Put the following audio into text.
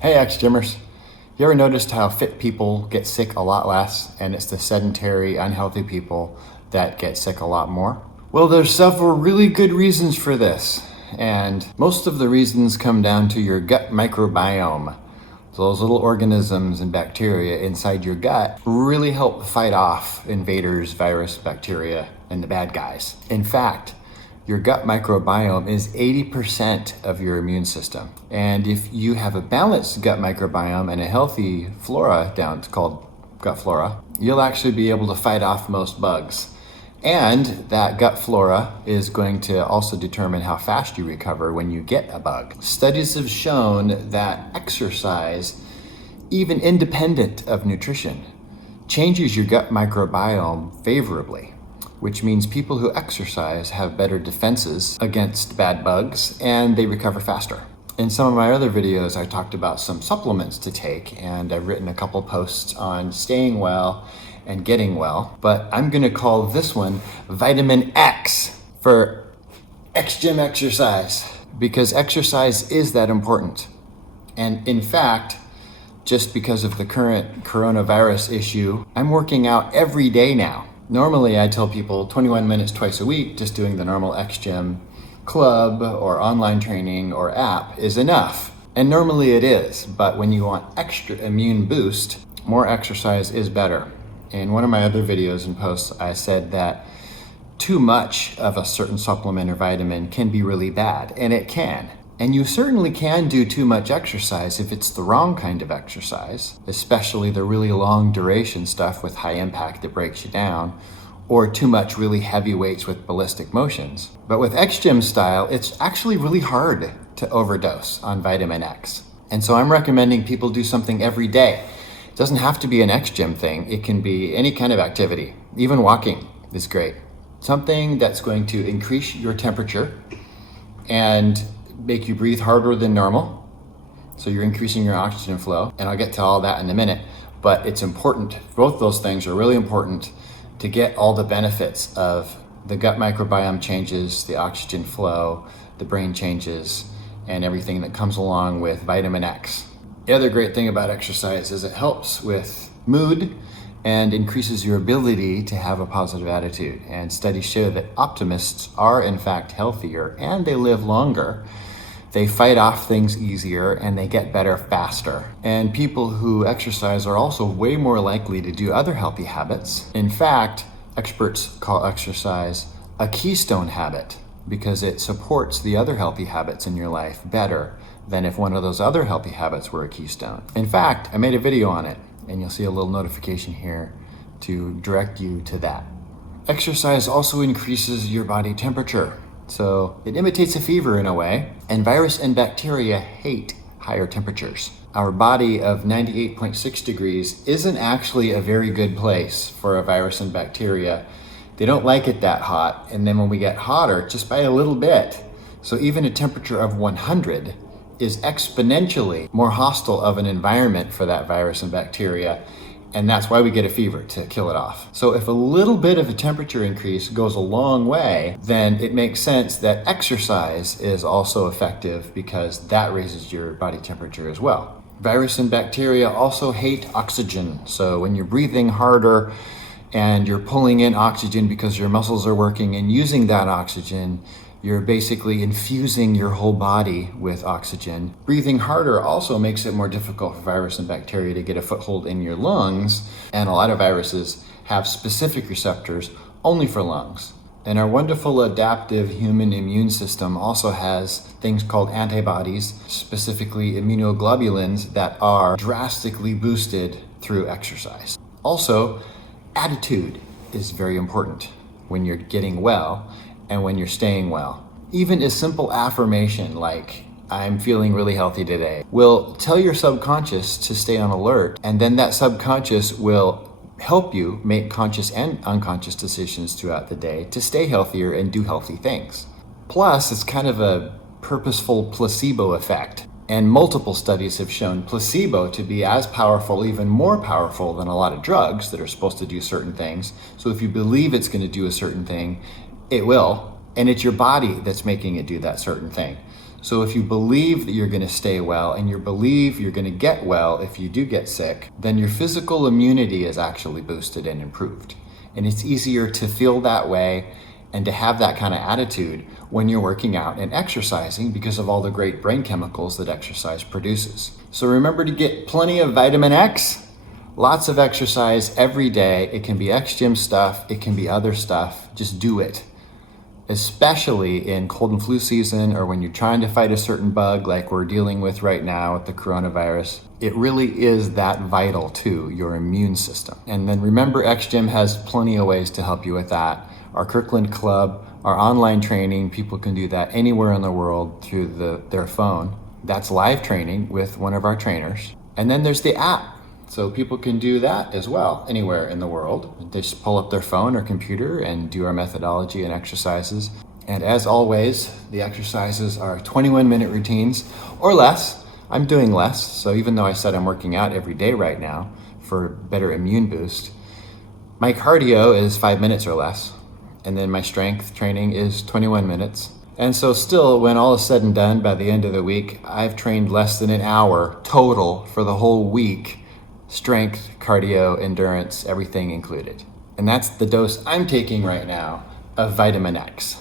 Hey ex-gymmers, you ever noticed how fit people get sick a lot less and it's the sedentary, unhealthy people that get sick a lot more? Well, there's several really good reasons for this, and most of the reasons come down to your gut microbiome. Those little organisms and bacteria inside your gut really help fight off invaders, virus, bacteria, and the bad guys. In fact, your gut microbiome is 80% of your immune system. And if you have a balanced gut microbiome and a healthy flora down, it's called gut flora, you'll actually be able to fight off most bugs. And that gut flora is going to also determine how fast you recover when you get a bug. Studies have shown that exercise, even independent of nutrition, changes your gut microbiome favorably, which means people who exercise have better defenses against bad bugs and they recover faster. In some of my other videos, I talked about some supplements to take, and I've written a couple posts on staying well and getting well, but I'm gonna call this one Vitamin X for xgym exercise, because exercise is that important. And in fact, just because of the current coronavirus issue, I'm working out every day now. Normally, I tell people 21 minutes twice a week, just doing the normal xgym club or online training or app is enough. And normally it is, but when you want extra immune boost, more exercise is better. In one of my other videos and posts, I said that too much of a certain supplement or vitamin can be really bad, and it can. And you certainly can do too much exercise if it's the wrong kind of exercise, especially the really long duration stuff with high impact that breaks you down, or too much really heavy weights with ballistic motions. But with xgym style, it's actually really hard to overdose on vitamin X. And so I'm recommending people do something every day. It doesn't have to be an xgym thing. It can be any kind of activity. Even walking is great. Something that's going to increase your temperature and make you breathe harder than normal. So you're increasing your oxygen flow, and I'll get to all that in a minute, but it's important. Both those things are really important to get all the benefits of the gut microbiome changes, the oxygen flow, the brain changes, and everything that comes along with vitamin X. The other great thing about exercise is it helps with mood and increases your ability to have a positive attitude. And studies show that optimists are in fact healthier and they live longer. They fight off things easier and they get better faster. And people who exercise are also way more likely to do other healthy habits. In fact, experts call exercise a keystone habit because it supports the other healthy habits in your life better than if one of those other healthy habits were a keystone. In fact, I made a video on it, and you'll see a little notification here to direct you to that. Exercise also increases your body temperature. So it imitates a fever in a way, and virus and bacteria hate higher temperatures. Our body of 98.6 degrees isn't actually a very good place for a virus and bacteria. They don't like it that hot, and then when we get hotter, just by a little bit, so even a temperature of 100 is exponentially more hostile of an environment for that virus and bacteria, and that's why we get a fever, to kill it off. So if a little bit of a temperature increase goes a long way, then it makes sense that exercise is also effective because that raises your body temperature as well. Virus and bacteria also hate oxygen. So when you're breathing harder and you're pulling in oxygen because your muscles are working and using that oxygen, you're basically infusing your whole body with oxygen. Breathing harder also makes it more difficult for virus and bacteria to get a foothold in your lungs, and a lot of viruses have specific receptors only for lungs. And our wonderful adaptive human immune system also has things called antibodies, specifically immunoglobulins, that are drastically boosted through exercise. Also, attitude is very important when you're getting well and when you're staying well. Even a simple affirmation like, I'm feeling really healthy today, will tell your subconscious to stay on alert, and then that subconscious will help you make conscious and unconscious decisions throughout the day to stay healthier and do healthy things. Plus, it's kind of a purposeful placebo effect. And multiple studies have shown placebo to be as powerful, even more powerful than a lot of drugs that are supposed to do certain things. So if you believe it's going to do a certain thing, it will, and it's your body that's making it do that certain thing. So if you believe that you're going to stay well and you believe you're going to get well if you do get sick, then your physical immunity is actually boosted and improved. And it's easier to feel that way and to have that kind of attitude when you're working out and exercising because of all the great brain chemicals that exercise produces. So remember to get plenty of vitamin X, lots of exercise every day. It can be xgym stuff, it can be other stuff. Just do it. Especially in cold and flu season or when you're trying to fight a certain bug like we're dealing with right now with the coronavirus. It really is that vital to your immune system. And then remember, xgym has plenty of ways to help you with that. Our Kirkland Club, our online training, people can do that anywhere in the world through their phone. That's live training with one of our trainers. And then there's the app. So people can do that as well, anywhere in the world. They just pull up their phone or computer and do our methodology and exercises. And as always, the exercises are 21-minute routines or less. I'm doing less, so even though I said I'm working out every day right now for better immune boost, my cardio is 5 minutes or less. And then my strength training is 21 minutes. And so still, when all is said and done, by the end of the week, I've trained less than an hour total for the whole week. Strength, cardio, endurance, everything included. And that's the dose I'm taking right now of vitamin X.